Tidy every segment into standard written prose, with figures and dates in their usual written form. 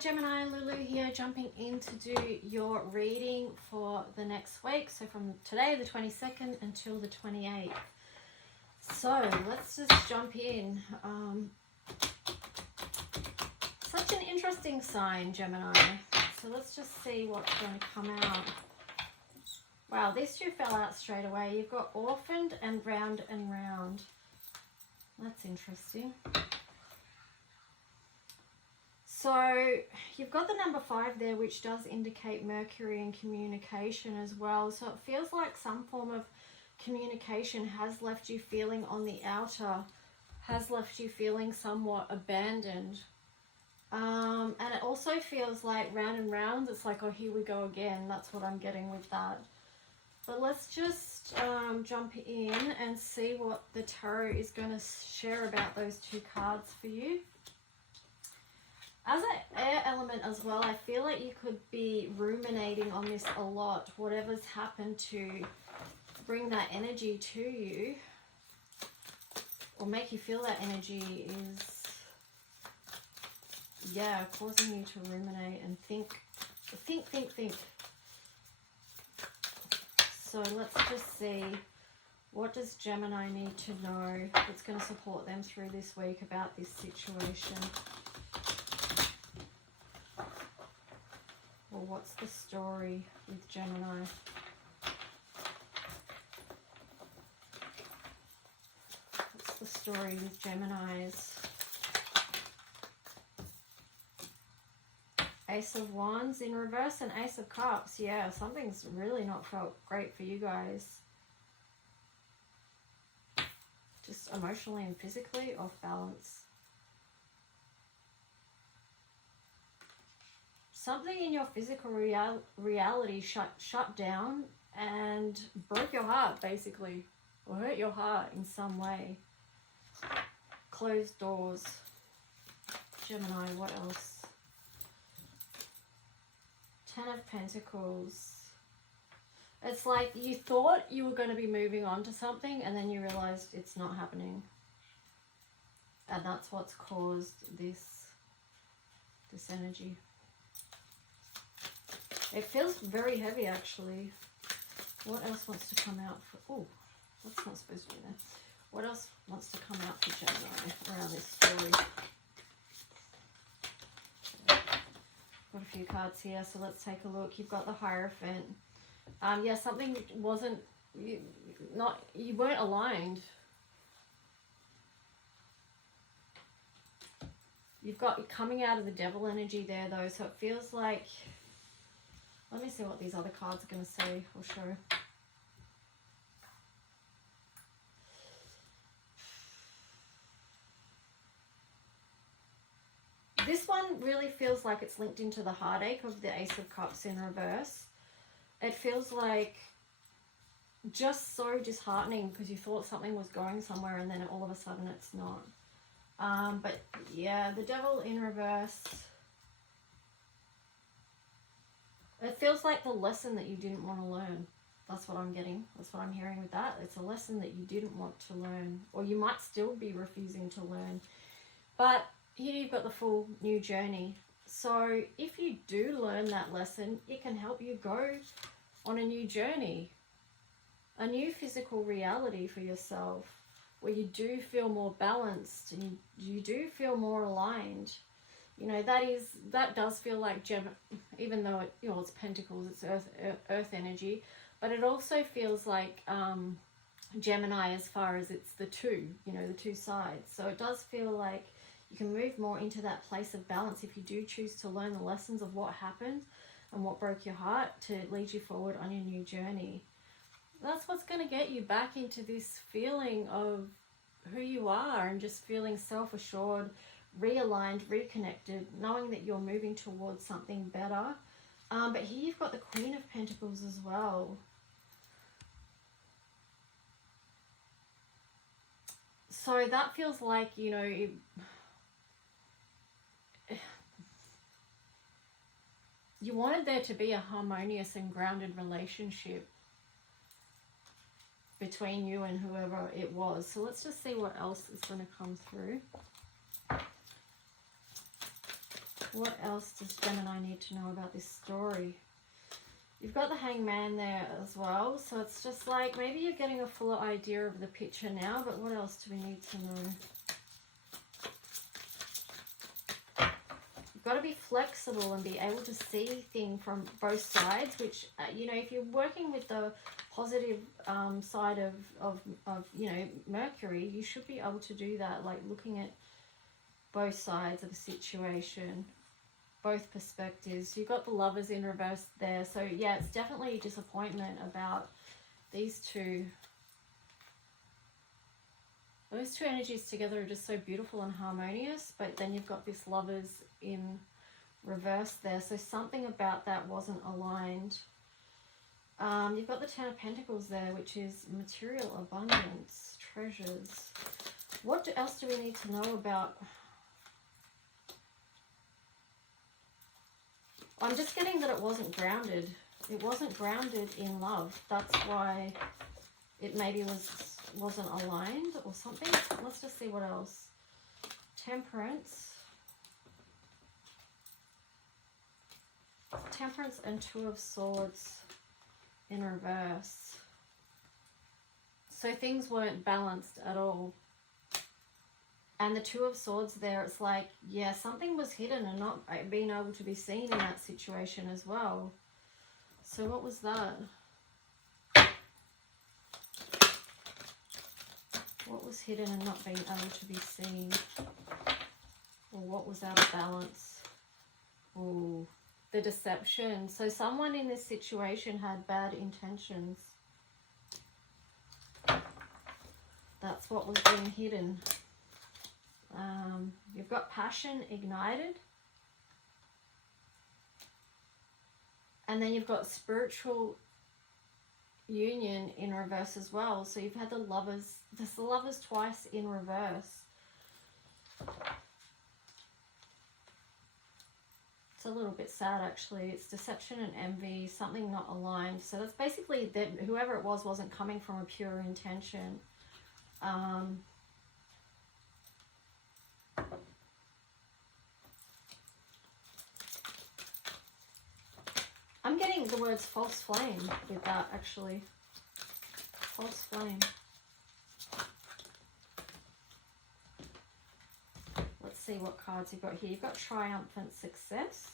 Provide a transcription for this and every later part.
Gemini, Lulu here, jumping in to do your reading for the next week. So from today, the 22nd, until the 28th. So let's just jump in. Such an interesting sign, Gemini. So let's just see what's going to come out. Wow, these two fell out straight away. You've got orphaned and round and round. That's interesting. So you've got the number 5 there, which does indicate Mercury and communication as well. So it feels like some form of communication has left you feeling on the outer, has left you feeling somewhat abandoned. And it also feels like round and round. It's like, oh, here we go again. That's what I'm getting with that. But let's just jump in and see what the tarot is going to share about those two cards for you. As an air element as well, I feel like you could be ruminating on this a lot. Whatever's happened to bring that energy to you or make you feel that energy is, yeah, causing you to ruminate and think. So let's just see, what does Gemini need to know that's going to support them through this week about this situation? Well, what's the story with Gemini? What's the story with Geminis? Ace of Wands in reverse and Ace of Cups. Yeah, something's really not felt great for you guys. Just emotionally and physically off balance. Something in your physical reality shut down and broke your heart, basically, or hurt your heart in some way. Closed doors. Gemini, what else? 10 of Pentacles. It's like you thought you were going to be moving on to something and then you realized it's not happening. And that's what's caused this energy. It feels very heavy, actually. What else wants to come out for... Oh, that's not supposed to be there. What else wants to come out for Gemini around this story? Got a few cards here, so let's take a look. You've got the Hierophant. Yeah, something wasn't... You weren't aligned. You've got coming out of the Devil energy there, though, so it feels like... Let me see what these other cards are going to say or show. This one really feels like it's linked into the heartache of the Ace of Cups in reverse. It feels like just so disheartening because you thought something was going somewhere and then all of a sudden it's not. But yeah, the Devil in reverse... It feels like the lesson that you didn't want to learn. That's what I'm getting. That's what I'm hearing with that. It's a lesson that you didn't want to learn. Or you might still be refusing to learn. But here you've got the full new journey. So if you do learn that lesson, it can help you go on a new journey. A new physical reality for yourself. Where you do feel more balanced. And you do feel more aligned. You know, that does feel like even though it's Pentacles, it's earth energy, but it also feels like Gemini as far as it's the two sides. So it does feel like you can move more into that place of balance if you do choose to learn the lessons of what happened and what broke your heart to lead you forward on your new journey. That's what's going to get you back into this feeling of who you are and just feeling self-assured, realigned, reconnected, knowing that you're moving towards something better. But here you've got the Queen of Pentacles as well. So that feels like, you wanted there to be a harmonious and grounded relationship between you and whoever it was. So let's just see what else is going to come through. What else does Gemini need to know about this story? You've got the Hangman there as well. So it's just like maybe you're getting a fuller idea of the picture now, but what else do we need to know? You've got to be flexible and be able to see things from both sides, which, you know, if you're working with the positive side of, you know, Mercury, you should be able to do that, like looking at both sides of a situation, both perspectives. You've got the Lovers in reverse there. So, yeah, it's definitely a disappointment about these two. Those two energies together are just so beautiful and harmonious, but then you've got this Lovers in reverse there. So something about that wasn't aligned. You've got the Ten of Pentacles there, which is material abundance, treasures. What else do we need to know about? I'm just getting that it wasn't grounded. It wasn't grounded in love. That's why it maybe wasn't aligned or something. Let's just see what else. Temperance. Temperance and Two of Swords in reverse. So things weren't balanced at all. And the Two of Swords there, it's like, yeah, something was hidden and not being able to be seen in that situation as well. So what was that? What was hidden and not being able to be seen? Or what was out of balance? Oh, the deception. So someone in this situation had bad intentions. That's what was being hidden. You've got passion ignited. And then you've got spiritual union in reverse as well. So you've had the Lovers, there's the Lovers twice in reverse. It's a little bit sad actually. It's deception and envy, something not aligned. So that's basically that whoever it was wasn't coming from a pure intention. I'm getting the words false flame with that actually. False flame. Let's see what cards you've got here. You've got triumphant success.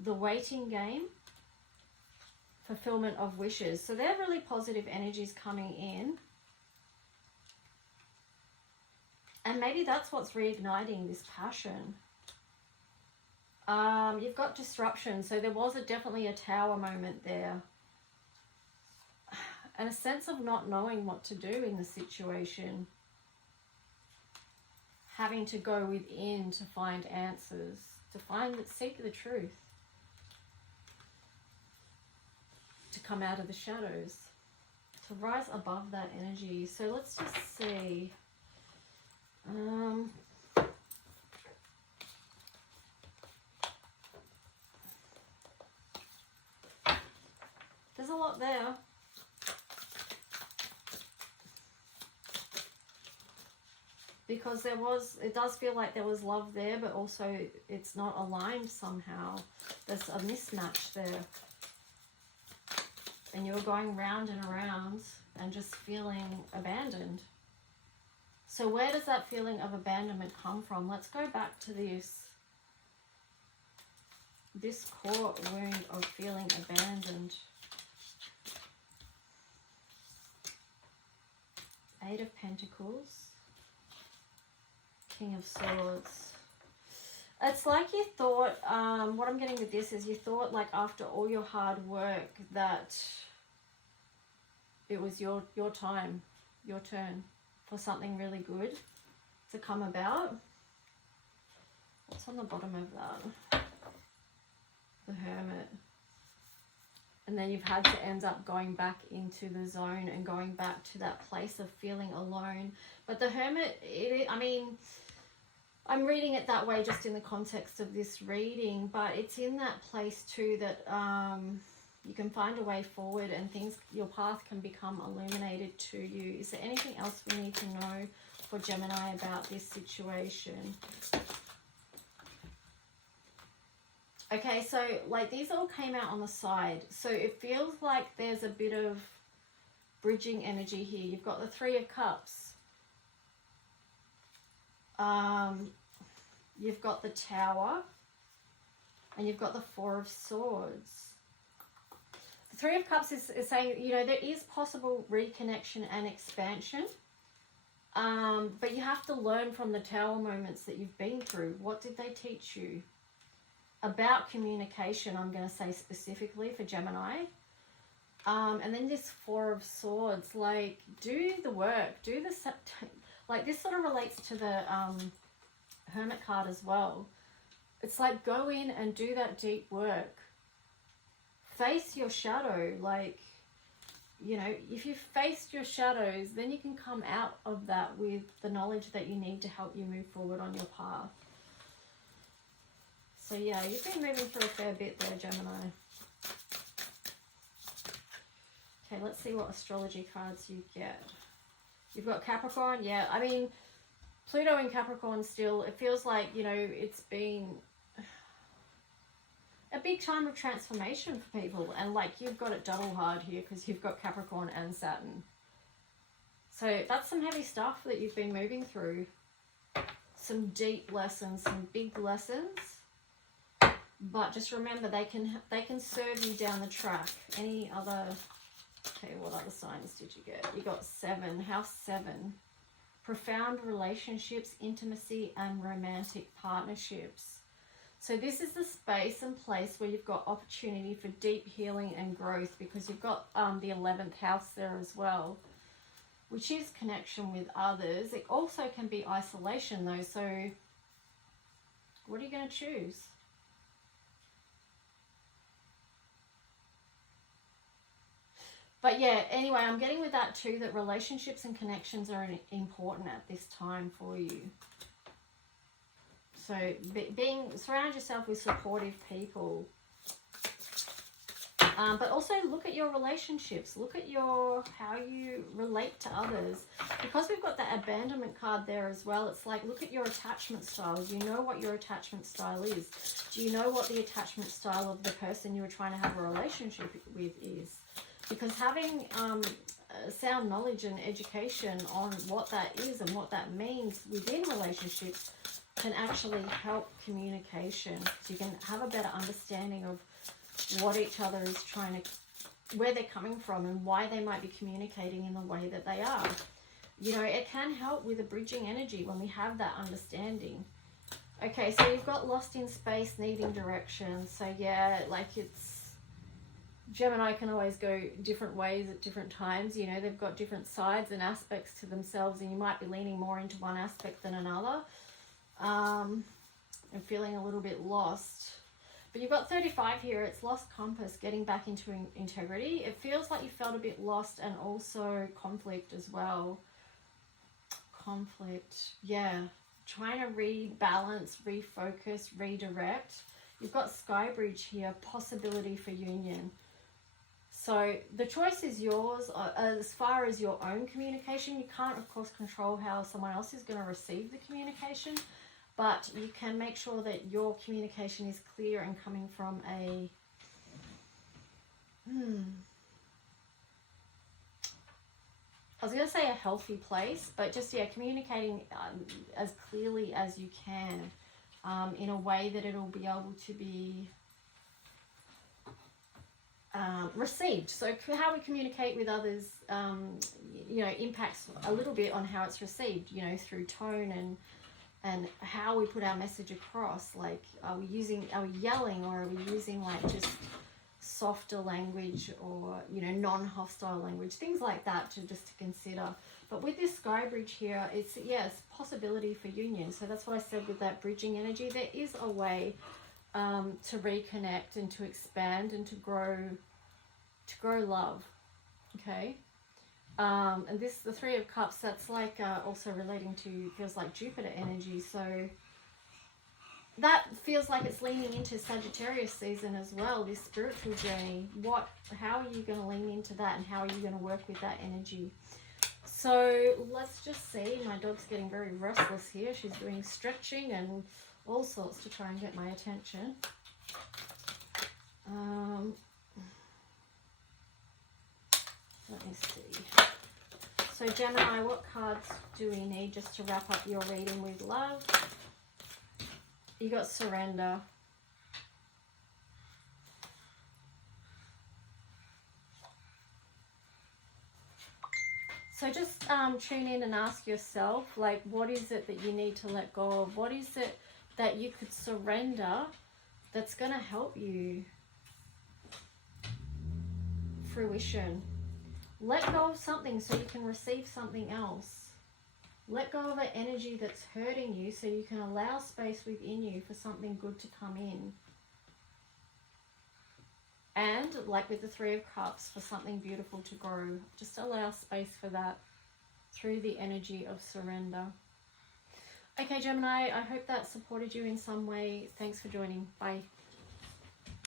The waiting game. Fulfillment of wishes. So they're really positive energies coming in. And maybe that's what's reigniting this passion. You've got disruption. So there was definitely a tower moment there. And a sense of not knowing what to do in the situation. Having to go within to find answers. Seek the truth. To come out of the shadows. To rise above that energy. So let's just see. There's a lot there. Because it does feel like there was love there, but also it's not aligned somehow. There's a mismatch there. And you're going round and around and just feeling abandoned. So where does that feeling of abandonment come from? Let's go back to this core wound of feeling abandoned. Eight of Pentacles. King of Swords. It's like you thought, what I'm getting with this is you thought like after all your hard work that it was your time, your turn for something really good to come about. What's on the bottom of that? The Hermit. And then you've had to end up going back into the zone and going back to that place of feeling alone. But the Hermit, I mean, I'm reading it that way just in the context of this reading, but it's in that place too that you can find a way forward and your path can become illuminated to you. Is there anything else we need to know for Gemini about this situation? Okay, so like these all came out on the side. So it feels like there's a bit of bridging energy here. You've got the Three of Cups. You've got the Tower. And you've got the Four of Swords. The Three of Cups is saying, you know, there is possible reconnection and expansion. But you have to learn from the Tower moments that you've been through. What did they teach you? About communication, I'm going to say specifically for Gemini. And then this Four of Swords, like, do the work. Do the... Like, this sort of relates to the Hermit card as well. It's like, go in and do that deep work. Face your shadow. Like, you know, if you've faced your shadows, then you can come out of that with the knowledge that you need to help you move forward on your path. So yeah, you've been moving through a fair bit there, Gemini. Okay, let's see what astrology cards you get. You've got Capricorn. Yeah, I mean, Pluto in Capricorn still, it feels like, you know, it's been a big time of transformation for people. And like, you've got it double hard here because you've got Capricorn and Saturn. So that's some heavy stuff that you've been moving through. Some deep lessons, some big lessons. But just remember, they can serve you down the track. Any other... Okay, what other signs did you get? You got 7, House 7. Profound relationships, intimacy, and romantic partnerships. So this is the space and place where you've got opportunity for deep healing and growth, because you've got the 11th house there as well, which is connection with others. It also can be isolation though. So what are you going to choose? But yeah, anyway, I'm getting with that too, that relationships and connections are important at this time for you. So surround yourself with supportive people. But also look at your relationships. Look at how you relate to others. Because we've got that abandonment card there as well, it's like, look at your attachment style. Do you know what your attachment style is? Do you know what the attachment style of the person you're trying to have a relationship with is? Because having sound knowledge and education on what that is and what that means within relationships can actually help communication. So you can have a better understanding of what each other is trying to, where they're coming from and why they might be communicating in the way that they are. You know, it can help with a bridging energy when we have that understanding. Okay, so you've got lost in space, needing direction. So yeah, like Gemini can always go different ways at different times. You know, they've got different sides and aspects to themselves, and you might be leaning more into one aspect than another. And feeling a little bit lost. But you've got 35 here. It's lost compass, getting back into integrity. It feels like you felt a bit lost, and also conflict as well. Conflict, yeah. Trying to rebalance, refocus, redirect. You've got Sky Bridge here, possibility for union. So the choice is yours. As far as your own communication, you can't, of course, control how someone else is going to receive the communication, but you can make sure that your communication is clear and coming from a... I was going to say a healthy place, but just, yeah, communicating as clearly as you can in a way that it'll be able to be received. So how we communicate with others, you know, impacts a little bit on how it's received, you know, through tone and how we put our message across. Like, are we yelling, or are we using like just softer language, or, you know, non-hostile language, things like that to consider. But with this Sky Bridge here, it's, yes, possibility for union. So that's what I said with that bridging energy. There is a way to reconnect and to expand and to grow love. Okay. And this, the Three of Cups, that's like also relating to, feels like Jupiter energy. So that feels like it's leaning into Sagittarius season as well, this spiritual journey. How are you going to lean into that, and how are you going to work with that energy? So let's just see. My dog's getting very restless here. She's doing stretching and all sorts to try and get my attention. Let me see. So Gemini, what cards do we need just to wrap up your reading with love? You got surrender. So just tune in and ask yourself, like, what is it that you need to let go of? What is it that you could surrender that's going to help you fruition? Let go of something so you can receive something else. Let go of an energy that's hurting you so you can allow space within you for something good to come in. And like with the Three of Cups, for something beautiful to grow. Just allow space for that through the energy of surrender. Okay, Gemini, I hope that supported you in some way. Thanks for joining. Bye.